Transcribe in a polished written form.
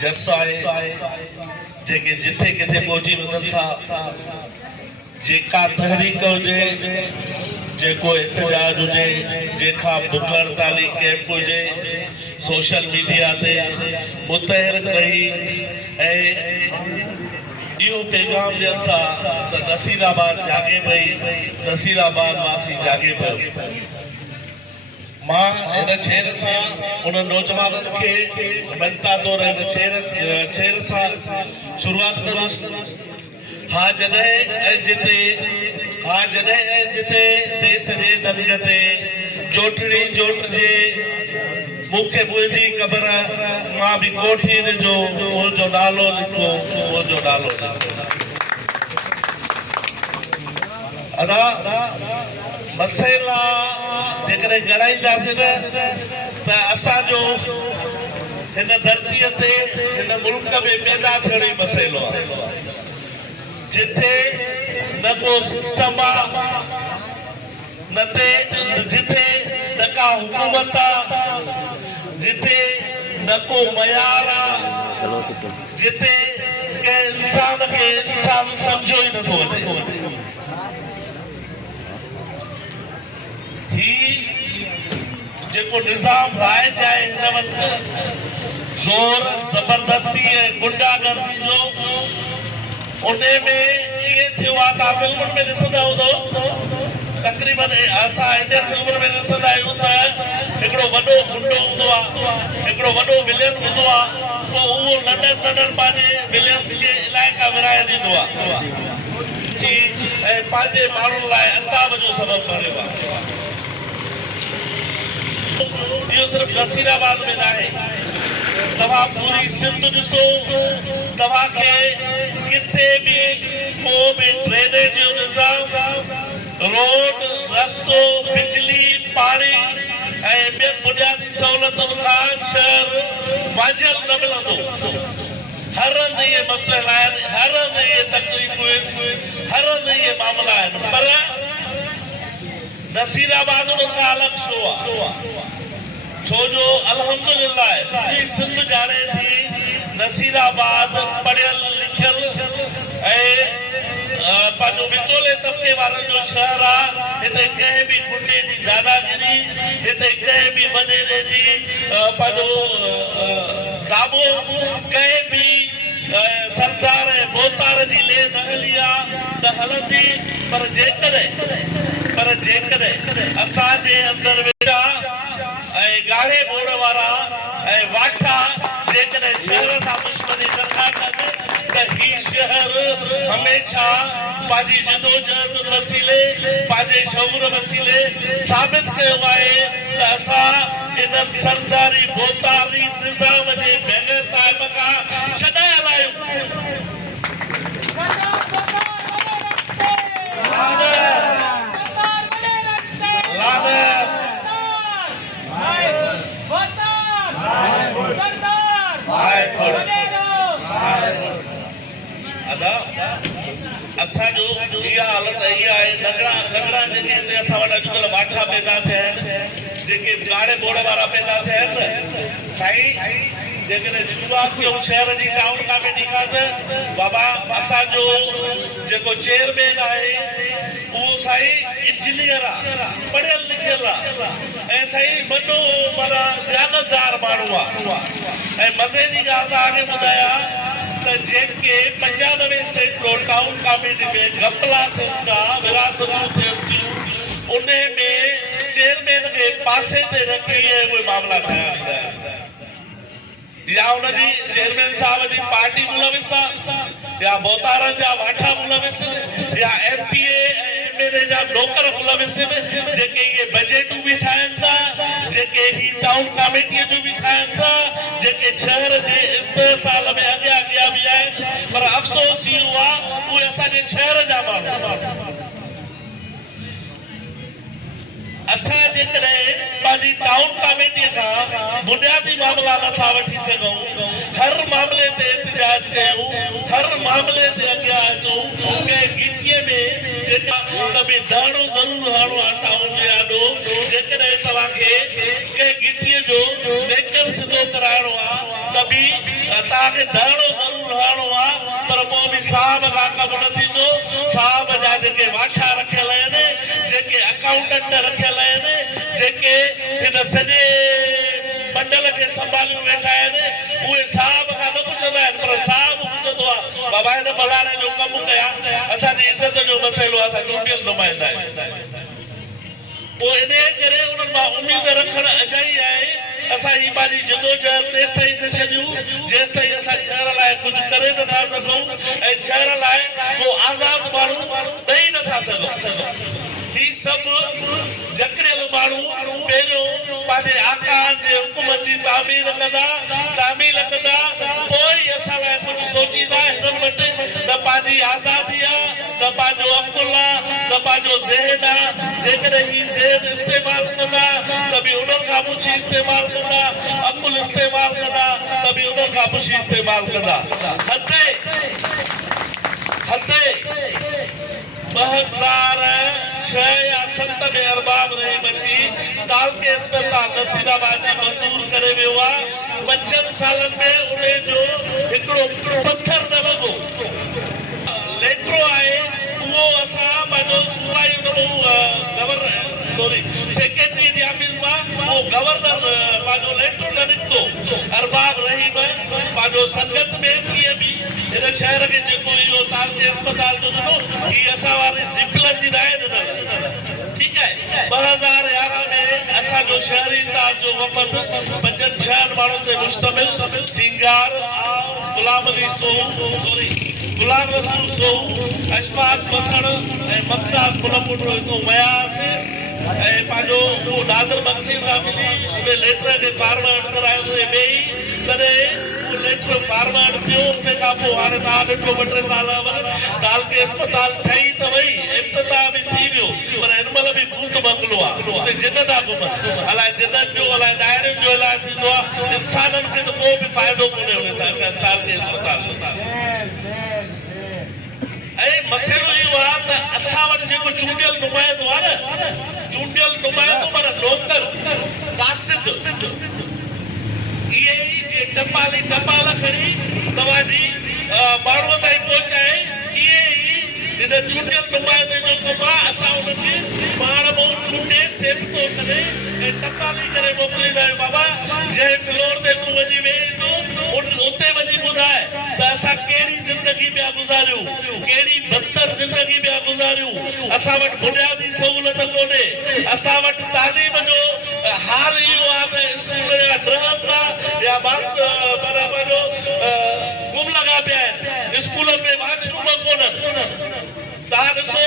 जस आहे जेके जिथे किथे पहुची वञनि था जेका तहरीक हुजे जेको एहतजाज हुजे जेका बुख हड़ताली कैंप हुजे सोशल मीडिया ते मुतहर कई इहो पैगाम ॾियनि था त नसीराबाद जागे पई नसीराबाद वासी जागे पियो। मां इन छेर सां उन नौजवाननि खे मनता तौर इन छेर सां शुरूआत कंदुसि। हा जॾहिं जिते देश जे दंग ते जोटड़ी जोटजे मूंखे मुंहिंजी क़बर मां बि कोठी ॾिजो मुंहिंजो नालो लिखो मुंहिंजो नालो अदा मसइला जेकॾहिं ॻाल्हाईंदासीं न त असांजो हिन धरतीअ ते हिन मुल्क में पैदा थियण ई मसइलो आहे जिथे न को सिस्टम आहे जिथे न का हुकूमत आहे जिथे न को मयार आहे जिथे कंहिं इंसान खे इंसान सम्झो ई नथो वञे। जेको निज़ाम राइज आहे हिन वक़्तु ज़ोर ज़बरदस्ती ऐं गुंडागर्दी जो उन में ईअं थियो आहे तव्हां फिल्मुनि में ॾिसंदा हूंदो तक़रीबन असां इंडियन फिल्मुनि में ॾिसंदा आहियूं त हिकिड़ो वॾो गुंडो हूंदो आहे हिकिड़ो वॾो विलियन हूंदो आहे पोइ उहो नंढनि नंढनि पंहिंजे विलियन्स खे इलाइक़ा विराए ॾींदो आहे ऐं पंहिंजे माण्हुनि लाइ अंताब जो सबबु बणियो आहे। इहो सिर्फ़ नसीराबाद में न आहे तव्हां पूरी सिंध ॾिसो तव्हांखे किथे बि को बि ड्रेनेज जो निज़ाम रोड रस्तो बिजली पाणी ऐं ॿियनि बुनियादी सहूलियतुनि खां शहर वांझियल न मिलंदो। हर हंधि इहे मसइला आहिनि हर हंधि इहे तकलीफ़ूं आहिनि हर हंधि इहे मामला आहिनि पर नसीराबाद उन्हनि खां अलॻि छो आहे छो जो अल्हम्दुलिल्लाह पूरी सिंध ॼाणे थी नसीराबाद पढ़ियल लिखियल ऐं पंहिंजो विचोले तबिके वारनि जो शहर आहे। हिते कंहिं बि गुंडे जी दादागिरी हिते कंहिं बि वॾेरे जी पंहिंजो दाबो कंहिं बि सरकार ऐं बोतार जी ले न हली आहे त हलंदी पर जेकॾहिं असांजे अंदरि वेठा ऐं ॻाढ़े बोड़ वारा ऐं वाठा जेकॾहिं शहर सां दुश्मनी नथा कनि त ही शहर हमेशा पंहिंजी जदोजहद वसीले पंहिंजे शऊर वसीले साबित कयो आहे त असां इन सरकारी बोतारी निज़ाम जे बग़ैर साहिब खां छॾायल आहियूं। असांजो इहा हालत इहा आहे नगड़ा जेके हिते असां वटि अॼुकल्ह वाठा पैदा थिया आहिनि जेके ॻाढ़े बोड़ वारा पैदा थिया आहिनि साईं जेकॾहिं शुरूआत कयूं शहर जी टाउन कमेटी खां त बाबा असांजो जेको चेयरमैन आहे उहो साईं इंजीनियर आहे पढ़ियल लिखियल आहे ऐं साईं वॾो माना ध्यानदार माण्हू आहे ऐं मज़े जी ॻाल्हि तव्हांखे ॿुधायां त जेके 95% टाउन कमेटी में घपला थियनि था विरासतूं थियनि थियूं उन में चेयरमैन खे पासे ते रखी उहे मामला कया वेंदा आहिनि या हुनजी चेयरमैन साहब जी पार्टी मुलविस आहे या बोतारनि जा वाठा मुलविस या MPA एमएलए जा नौकर मुलविस जेके इहे बजटूं बि ठाहिनि था जेके ही टाउन कमेटीअ जो बि ठाहिनि था जेके शहर जे इस्तेसाल में अॻियां बि आहिनि पर अफ़सोस इहो आहे उहे असांजे शहर जा माण्हू असां जेकॾहिं पंहिंजी टाउन कमेटीअ खां बुनियादी मामला नथा वठी सघूं हर मामले ते एहतजाज कयूं हर मामले ते अॻियां अचूं कंहिं गिटीअ में जेका त बि दाणो ज़रूरु हणो आहे टाउन जे आॾो जेकॾहिं तव्हांखे कंहिं गिटीअ जो नेकर सिधो पूरो कराइणो आहे त बि तव्हांखे धरणो ज़रूरु हणणो आहे पर पोइ बि साहब खां कमु न थींदो साहब जा जेके वाठा रखियल आहिनि जेके अकाउंटेंट रखियल आहिनि जेके हिन सॼे मंडल खे संभालियो वेठा आहिनि उहे साहब खां न पुछंदा आहिनि पर साहब पुछंदो आहे बाबा हिन फलाणे जो कमु कया असांजी इज़त जो मसइलो आहे असां चूंडियल नुमाइंदा आहियूं पोइ इन करे उन्हनि मां उमेद रखणु अजाई आहे असां ही पंहिंजी जदोजहद तेसि ताईं न छॾियूं जेसि ताईं असां शहर लाइ कुझु करे नथा सघूं ऐं शहर लाइ को आज़ाद माण्हू ॾेई नथा सघूं ही सभु जकड़ियल माण्हू पहिरियों पंहिंजे आकान जे हुकुमनि जी तामीर कंदा पोइ असां लाइ कुझु सोचींदा हिननि वटि न पंहिंजी आज़ादी आहे न पंहिंजो अकुल आहे न पंहिंजो ज़हन आहे जेकॾहिं ही ज़हन इस्तेमालु कंदा त बि उन्हनि खां पुछी इस्तेमालु कंदा अकुल इस्तेमालु कंदा त बि उन्हनि खां पुछी इस्तेमालु कंदा हथे 2006 या 7 में अरबाब रहीम अची तालके अस्पताल नसीराबाद जी मंजूर करे वियो आहे 5 सालनि में उन जो हिकिड़ो पत्थर न लॻो लेटरो आहे उहो असां पंहिंजो सूबाई सेक्रेटरी जी ऑफिस मां उहो गवर्नर पंहिंजो लेटरो न निकितो अरबाब रहीम पंहिंजो संगत में कीअं बि हिन शहर खे जेको इहो तालके अस्पताल जो ॾिनो ही असां वारे जिपलनि जी राय ॾिनल ठीकु आहे 2011 में असांजो शहरी ताज जो वफ़द 5-6 माण्हुनि ते मुश्तमिल सिंगार गुलाम अली सोहू गुलाम रसूल सोहू अशफाक मसण ऐं मक्ताब गुलपुटो हितो वियासीं ऐं पंहिंजो उहो नादर बख्शी सां मिली उन लेटर खे फॉर्मेट करायो ॿई तॾहिं लेटर फॉर्मेट थियो उन खां पोइ हाणे तव्हां ॾिठो 2-3 साल तालके अस्पताल ठही त वई इफ़्तिताह बि थी वियो पर हिन महिल बि भूत बंगलो आहे उते जिन था घुमनि अलाए जिननि जो अलाए डायरियुनि जो इलाज थींदो आहे इंसाननि खे त को बि फ़ाइदो कोन्हे उन तालके अस्पताल ऐं मसइलो इहो आहे त असां वटि जेको चूंडियल नुमाइंदो आहे न चूंडियल नुमाइंदो पर नौकर कासिद इहे ई जे टपाल खणी तव्हांजी माण्हूअ ताईं पहुचाए इहे ई हिन चूंडियल नुमाइंदे जो कमु आहे असां उनखे पाण मां चूंडे सेवतो करे ऐं टपाली करे मोकिलींदा आहियूं बाबा जंहिं फ्लोर ते तूं वञी वेही उते वञी ॿुधाए त असां कहिड़ी ज़िंदगी पिया गुज़ारियूं कहिड़ी बदतर ज़िंदगी पिया गुज़ारियूं असां वटि बुनियादी सहूलियत कोन्हे असां वटि तालीम जो हाल इहो आहे त स्कूल जा ड्रहंदा या बराबरि गुम लॻा पिया आहिनि स्कूलनि में वाशरूम कोन्हनि तव्हां ॾिसो